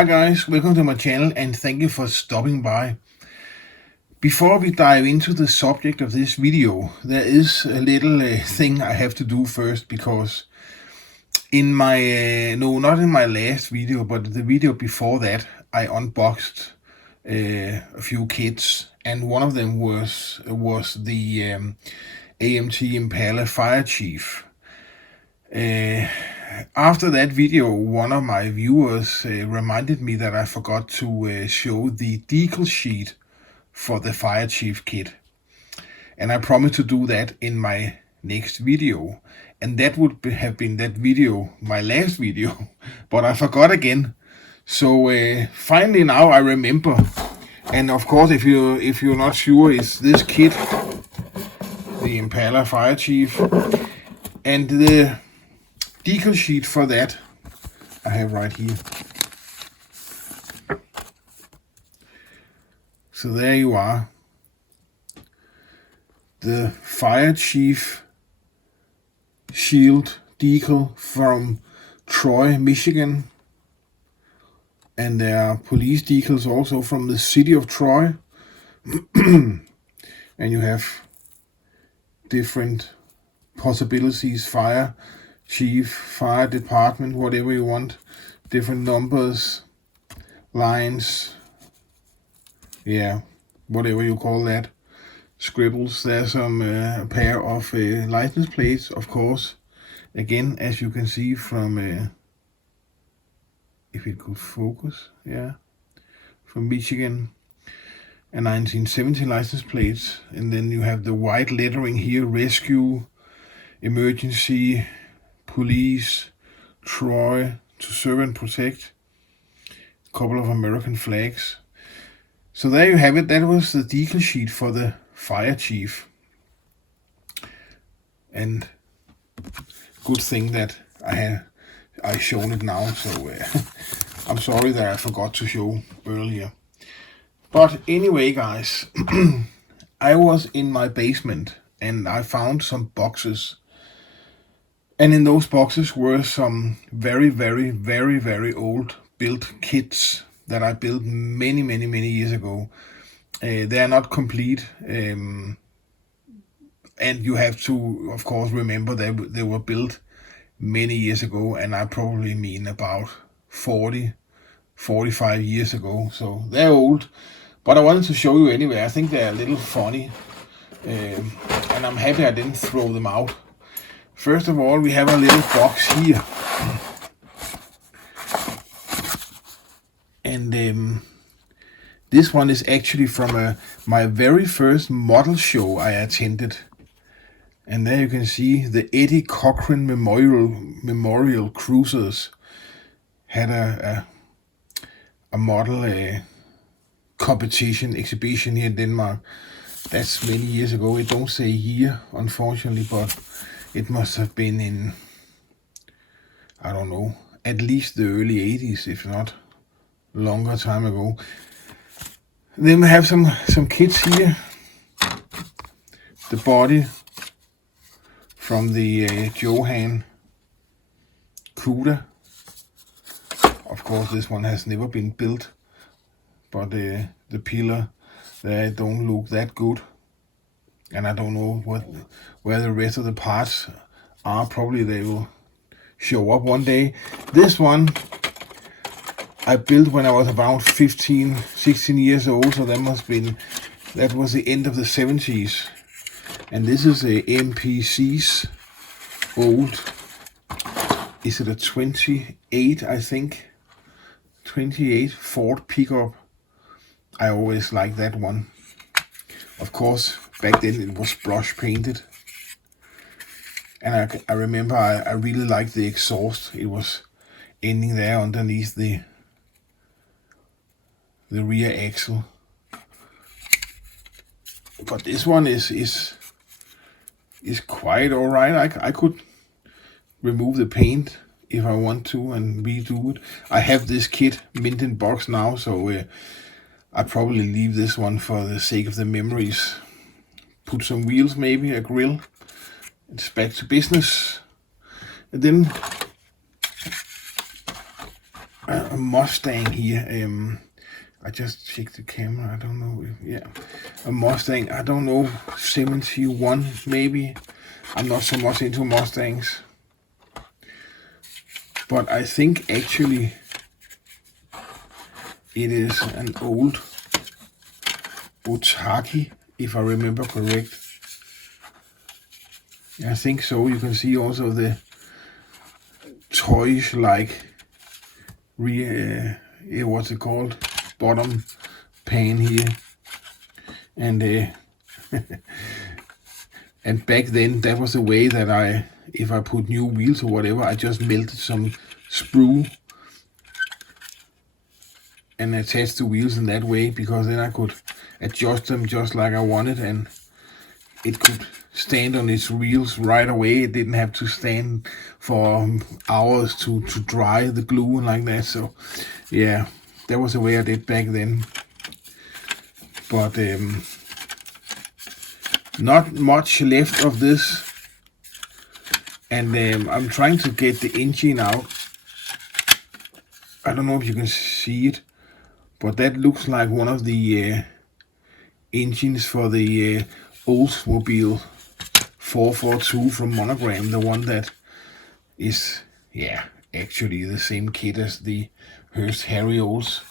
Hi guys, welcome to my channel and thank you for stopping by. Before we dive into the subject of this video, there is a little thing I have to do first, because in my, not in my last video, but the video before that, I unboxed a few kits, and one of them was the AMT Impala Fire Chief. After that video, one of my viewers reminded me that I forgot to show the decal sheet for the Fire Chief kit. And I promised to do that in my next video. And that would have been that video, my last video, but I forgot again. So finally now I remember. And of course, if you're not sure, it's this kit, the Impala Fire Chief, and the decal sheet for that I have right here. So there you are. The Fire Chief shield decal from Troy, Michigan. And there are police decals also from the city of Troy. And you have different possibilities: Fire Chief, Fire Department, whatever you want. Different numbers, lines, yeah, whatever you call that. Scribbles. There's some a pair of license plates, of course. Again, as you can see from, if it could focus, yeah, from Michigan, a 1970 license plates. And then you have the white lettering here: rescue, emergency, police, Troy, to serve and protect. A couple of American flags. So there you have it. That was the decal sheet for the Fire Chief. And good thing that I shown it now. So I'm sorry that I forgot to show earlier. But anyway, guys, I was in my basement and I found some boxes. And in those boxes were some very old built kits that I built many years ago. They are not complete, and you have to, of course, remember that they were built many years ago, and I probably mean about 45 years ago. So they're old, but I wanted to show you anyway. I think they're a little funny, and I'm happy I didn't throw them out. First of all, we have a little box here. And this one is actually from my very first model show I attended. And there you can see the Eddie Cochran Memorial Cruisers had a model competition exhibition here in Denmark. That's many years ago. It don't say year, unfortunately, but it must have been in, I don't know, at least the early 80s, if not longer time ago. Then we have some kits here. The body from the Johan Cuda. Of course, this one has never been built, but the pillar there don't look that good. And I don't know where the rest of the parts are. Probably they will show up one day. This one I built when I was about 15, 16 years old. So that was the end of the 70s. And this is a MPC's old, is it a 28, I think? 28 Ford pickup. I always liked that one. Of course, back then it was brush painted. And I remember I really liked the exhaust. It was ending there underneath the rear axle. But this one is quite alright. I could remove the paint if I want to and redo it. I have this kit mint in box now, so I probably leave this one for the sake of the memories. Put some wheels, maybe a grill. It's back to business. And then a Mustang here. I just checked the camera. I don't know. Yeah, a Mustang. I don't know, 71 maybe. I'm not so much into Mustangs, but I think actually it is an old Otaki, if I remember correct. I think so. You can see also the toys like what's it called, bottom pan here, and and back then that was the way that if I put new wheels or whatever, I just melted some sprue and attached the wheels in that way, because then I could adjust them just like I wanted, and it could stand on its wheels right away. It didn't have to stand for hours to dry the glue and like that. So yeah, that was the way I did back then. But not much left of this, and I'm trying to get the engine out. I don't know if you can see it, but that looks like one of the engines for the Oldsmobile 442 from Monogram, the one that is, yeah, actually the same kit as the Hearst Harry Olds,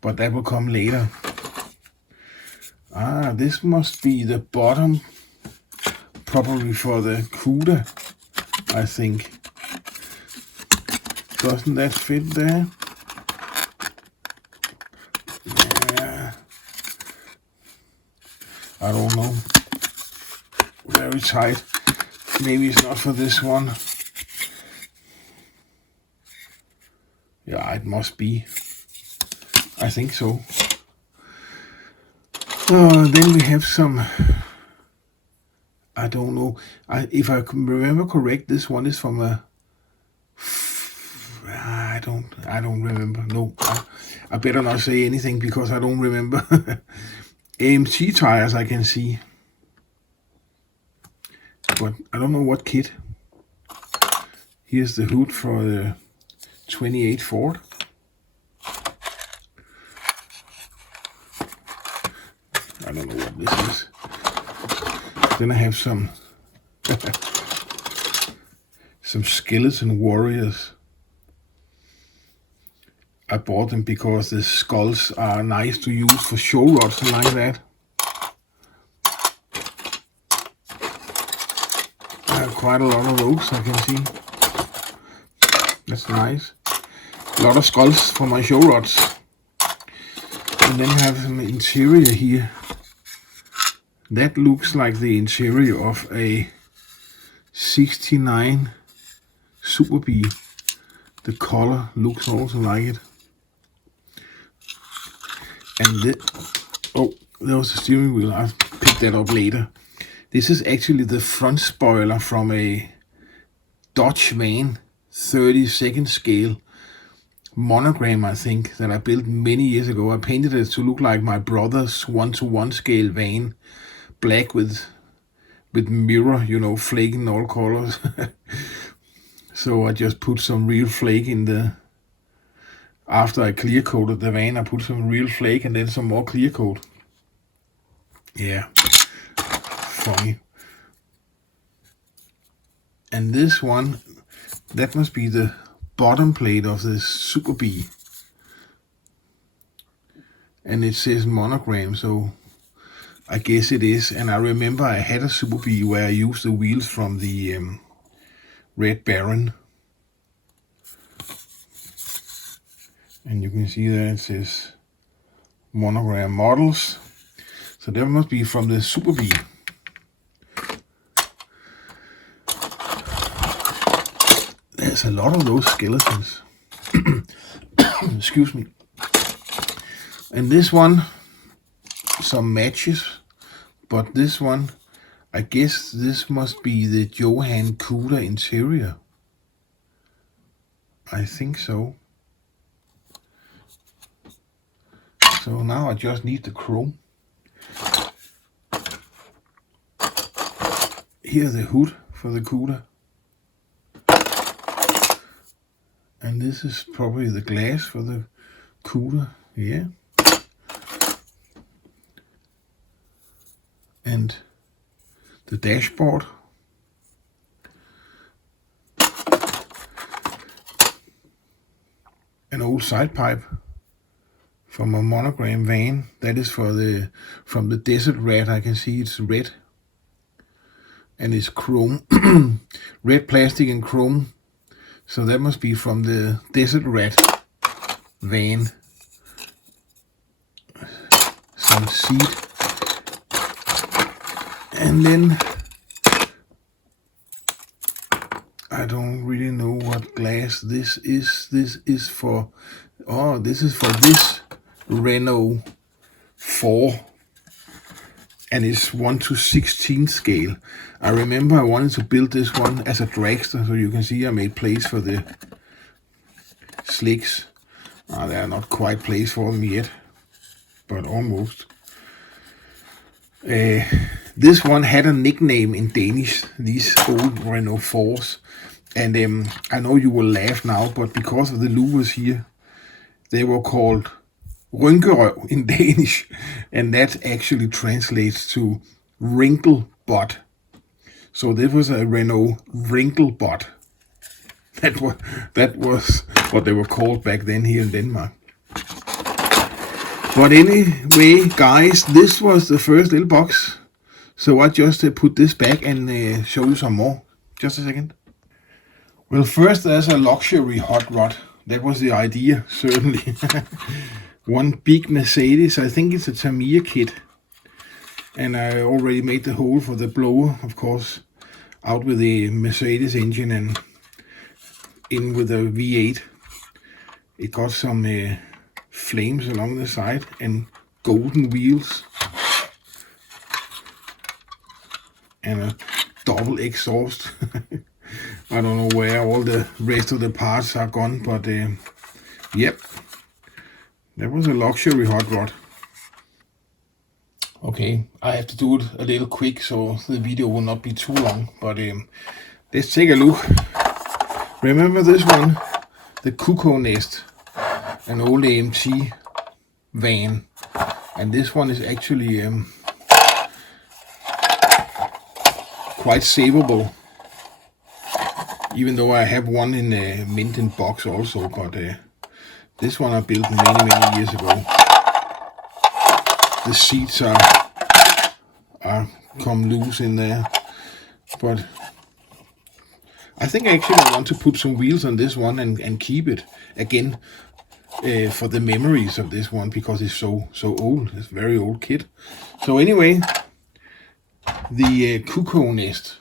but that will come later. This must be the bottom, probably for the CUDA, I think. Doesn't that fit there? Yeah. I don't know. Very tight. Maybe it's not for this one. Yeah, it must be. I think so. Then we have some, I don't know, if I can remember correct, this one is from a, I don't remember. No, I better not say anything because I don't remember. AMT tires I can see, but I don't know what kit. Here's the hood for the 28 Ford. I don't know what this is. Then I have some some skeleton warriors. I bought them because the skulls are nice to use for show rods and like that. I have quite a lot of those, I can see. That's nice. A lot of skulls for my show rods. And then I have some interior here. That looks like the interior of a 69 Super B. The color looks also like it. And there was a steering wheel. I'll pick that up later. This is actually the front spoiler from a Dodge van, 32nd scale Monogram, I think, that I built many years ago. I painted it to look like my brother's 1:1 scale van, black with mirror, you know, flake in all colors. So I just put some real flake in the, after I clear coated the van, I put some real flake and then some more clear coat. Yeah, funny. And this one, that must be the bottom plate of this Super B. And it says Monogram, so I guess it is. And I remember I had a Super B where I used the wheels from the Red Baron. And you can see that it says Monogram models. So that must be from the Super B. There's a lot of those skeletons. Excuse me. And this one, some matches. But this one, I guess this must be the Johan CUDA interior. I think so. So now I just need the chrome. Here's the hood for the CUDA. And this is probably the glass for the cooler, yeah. And the dashboard. An old side pipe from a monogram van. That is from the Desert Rat. I can see it's red. And it's chrome. Red plastic and chrome. So that must be from the Desert Rat van. Some seed. And then I don't really know what glass this is. This is for this Renault 4. And it's 1/16 scale. I remember I wanted to build this one as a dragster, so you can see I made place for the slicks. There are not quite place for them yet, but almost. This one had a nickname in Danish, these old Renault 4s. And I know you will laugh now, but because of the louvers here, they were called rynkerøv in Danish, and that actually translates to wrinkle butt. So this was a Renault wrinkle butt. That was what they were called back then here in Denmark. But anyway, guys, this was the first little box. So I just put this back and show you some more. Just a second. Well, first there's a luxury hot rod. That was the idea, certainly. One big Mercedes, I think it's a Tamiya kit. And I already made the hole for the blower, of course, out with the Mercedes engine and in with the V8. It got some flames along the side and golden wheels. And a double exhaust. I don't know where all the rest of the parts are gone, but yep. That was a luxury hot rod. Okay, I have to do it a little quick so the video will not be too long, but let's take a look. Remember this one? The cuckoo nest, an old AMT van. And this one is actually quite savable. Even though I have one in a mint in box also, but this one I built many years ago. The seats are come loose in there, but I think actually I want to put some wheels on this one and keep it again for the memories of this one, because it's so old. It's a very old kit. So anyway, the cuckoo nest.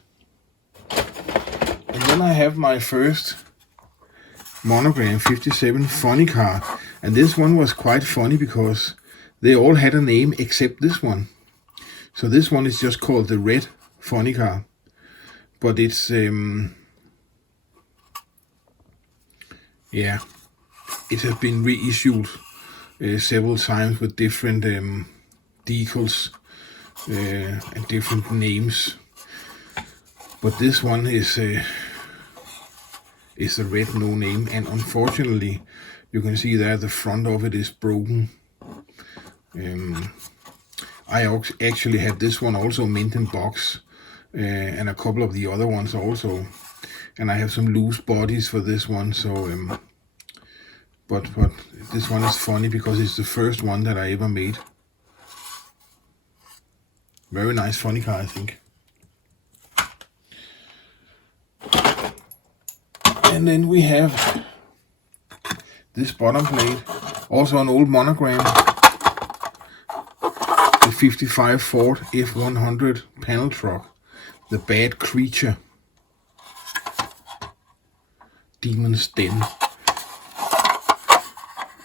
And then I have my first monogram 57 funny car, and this one was quite funny because they all had a name except this one. So this one is just called the red funny car, but it's yeah, it has been reissued several times with different decals and different names. But this one is a red no name, and unfortunately you can see there the front of it is broken. I actually have this one also mint in box, and a couple of the other ones also, and I have some loose bodies for this one. So but this one is funny because it's the first one that I ever made. Very nice funny car, I think. And then we have this bottom plate, also an old monogram, the 55 Ford F100 panel truck, the Bad Creature, Demon's Den.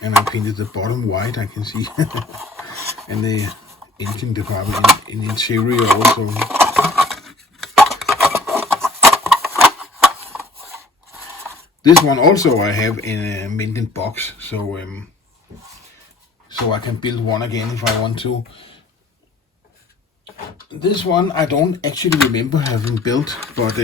And I painted the bottom white, I can see, and the engine department in interior also. This one also I have in a mint in box, so I can build one again if I want to. This one I don't actually remember having built, but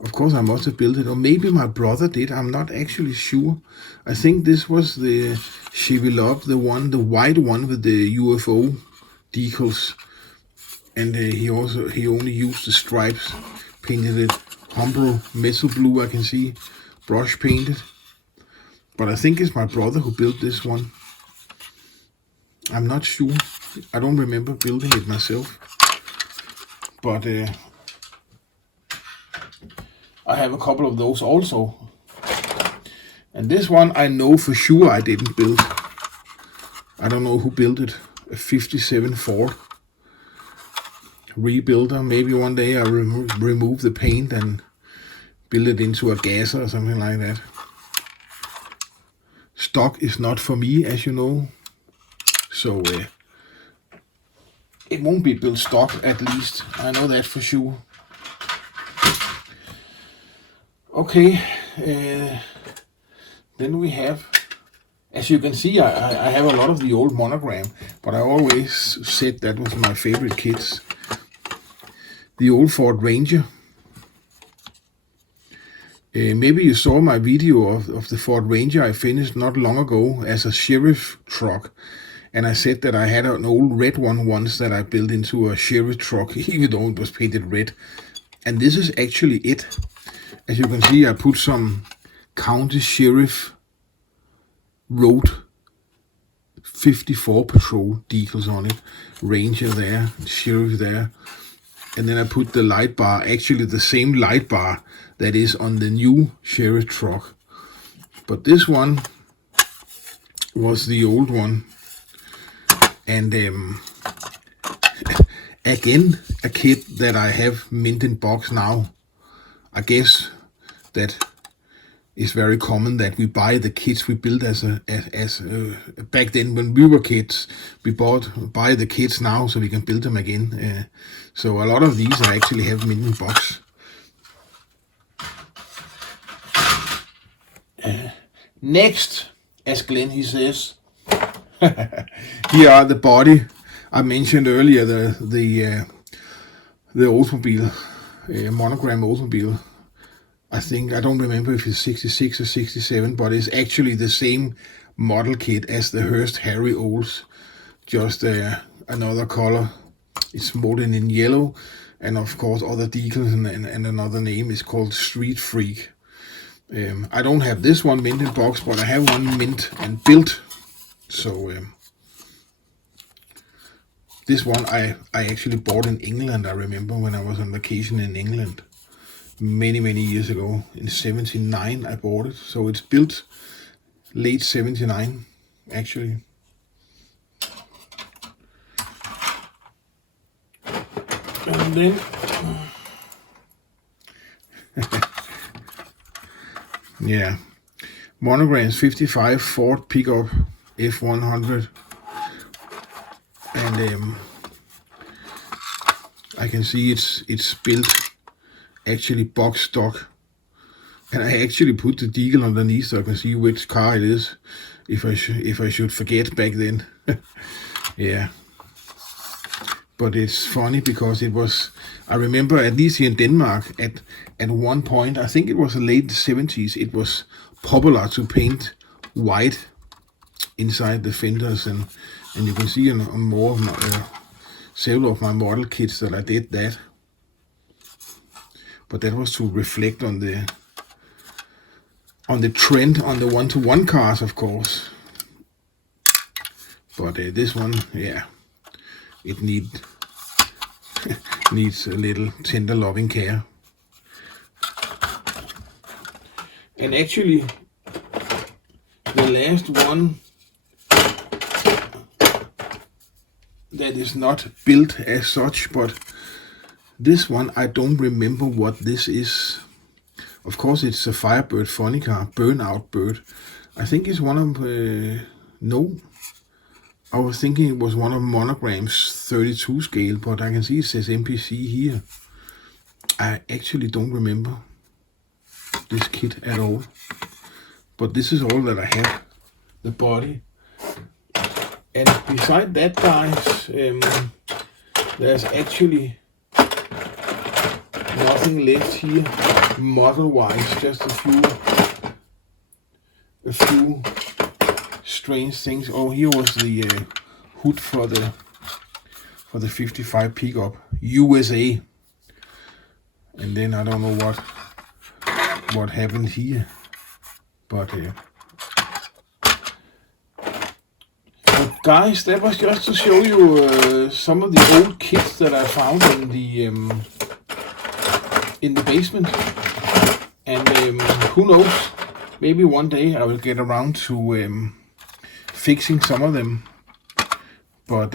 of course I must have built it, or maybe my brother did. I'm not actually sure. I think this was the Chevy-Lop, the white one with the UFO decals, and he only used the stripes, painted it humble metal blue. I can see brush painted, but I think it's my brother who built this one. I'm not sure. I don't remember building it myself, but I have a couple of those also. And this one I know for sure I didn't build. I don't know who built it. A 57 Ford rebuilder. Maybe one day I remove the paint and build it into a gasser or something like that. Stock is not for me, as you know. So it won't be built stock, at least. I know that for sure. Okay, then we have, as you can see, I have a lot of the old monogram, but I always said that was my favorite kits. The old Ford Ranger. Maybe you saw my video of the Ford Ranger I finished not long ago as a sheriff truck. And I said that I had an old red one once that I built into a sheriff truck, even though it was painted red. And this is actually it. As you can see, I put some County Sheriff Road 54 Patrol decals on it. Ranger there, Sheriff there. And then I put the light bar, actually the same light bar that is on the new Sheriff truck. But this one was the old one. And again, a kit that I have mint in box now. I guess that is very common that we buy the kits we built as back then when we were kids. We buy the kits now so we can build them again. So a lot of these I actually have mint in box. Next, as Glenn he says, here are the body. I mentioned earlier the automobile, monogram automobile. I think, I don't remember if it's 66 or 67, but it's actually the same model kit as the Hearst Harry Olds, just another color. It's molded in yellow, and of course other decals, and another name is called Street Freak. I don't have this one mint in box, but I have one mint and built. So this one I actually bought in England. I remember when I was on vacation in England many years ago. In 79 I bought it. So it's built late 79 actually. And then yeah, monograms 55 Ford pickup F100, and I can see it's built actually box stock, and I actually put the decal underneath so I can see which car it is if I should forget back then. Yeah, but it's funny because it was, I remember at least here in Denmark at one point, I think it was the late 70s, it was popular to paint white inside the fenders, and you can see on more of my several of my model kits that I did that. But that was to reflect on the trend on the one-to-one cars, of course. But this one, yeah, it needs a little tender loving care. And actually, the last one that is not built as such, but this one, I don't remember what this is. Of course, it's a Firebird funny car, Burnout Bird. I think it's one of, no, I was thinking it was one of Monogram's 32 scale, but I can see it says MPC here. I actually don't remember this kit at all. But this is all that I have, the body. And beside that, guys, there's actually Nothing left here model-wise, just a few strange things. Oh, here was the hood for the 55 pickup, USA. And then I don't know what happened here, but guys, that was just to show you some of the old kits that I found in the basement. And who knows, maybe one day I will get around to fixing some of them. But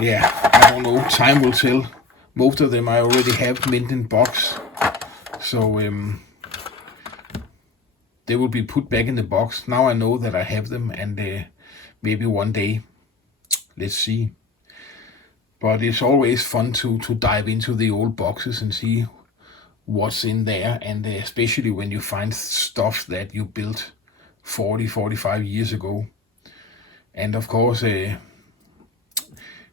yeah, I don't know, time will tell. Most of them I already have mint in box, so they will be put back in the box. Now I know that I have them, and maybe one day, let's see. But it's always fun to dive into the old boxes and see what's in there, and especially when you find stuff that you built 45 years ago. And of course,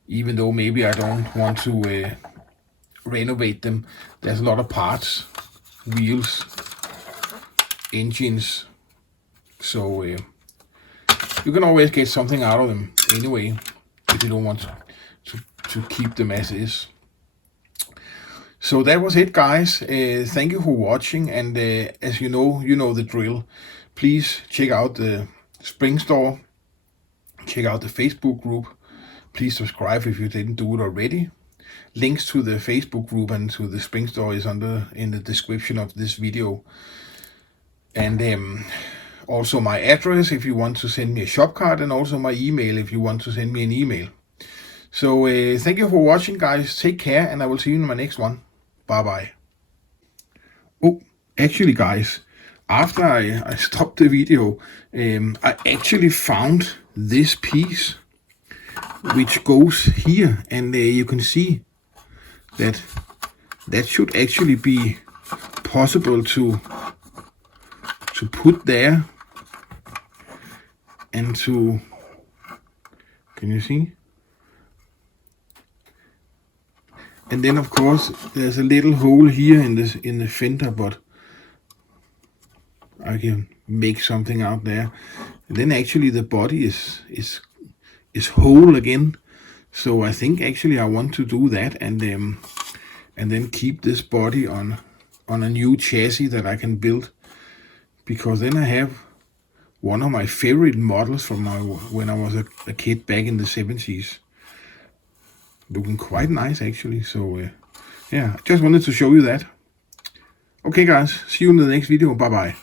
even though maybe I don't want to renovate them, there's a lot of parts, wheels, engines, so you can always get something out of them anyway if you don't want to keep them as is. So that was it, guys. Thank you for watching, and as you know the drill. Please check out the Spring Store, check out the Facebook group. Please subscribe if you didn't do it already. Links to the Facebook group and to the Spring Store is in the description of this video. And also my address if you want to send me a shop card, and also my email if you want to send me an email. So thank you for watching, guys. Take care, and I will see you in my next one. Bye bye. Oh, actually, guys, after I stopped the video, I actually found this piece which goes here, and you can see that should actually be possible to put there, and can you see? And then of course there's a little hole here in the fender, but I can make something out there. And then actually the body is whole again. So I think actually I want to do that, and then keep this body on a new chassis that I can build, because then I have one of my favorite models from when I was a kid back in the 70s. Looking quite nice actually. So yeah, I just wanted to show you that. Okay guys, see you in the next video. Bye bye.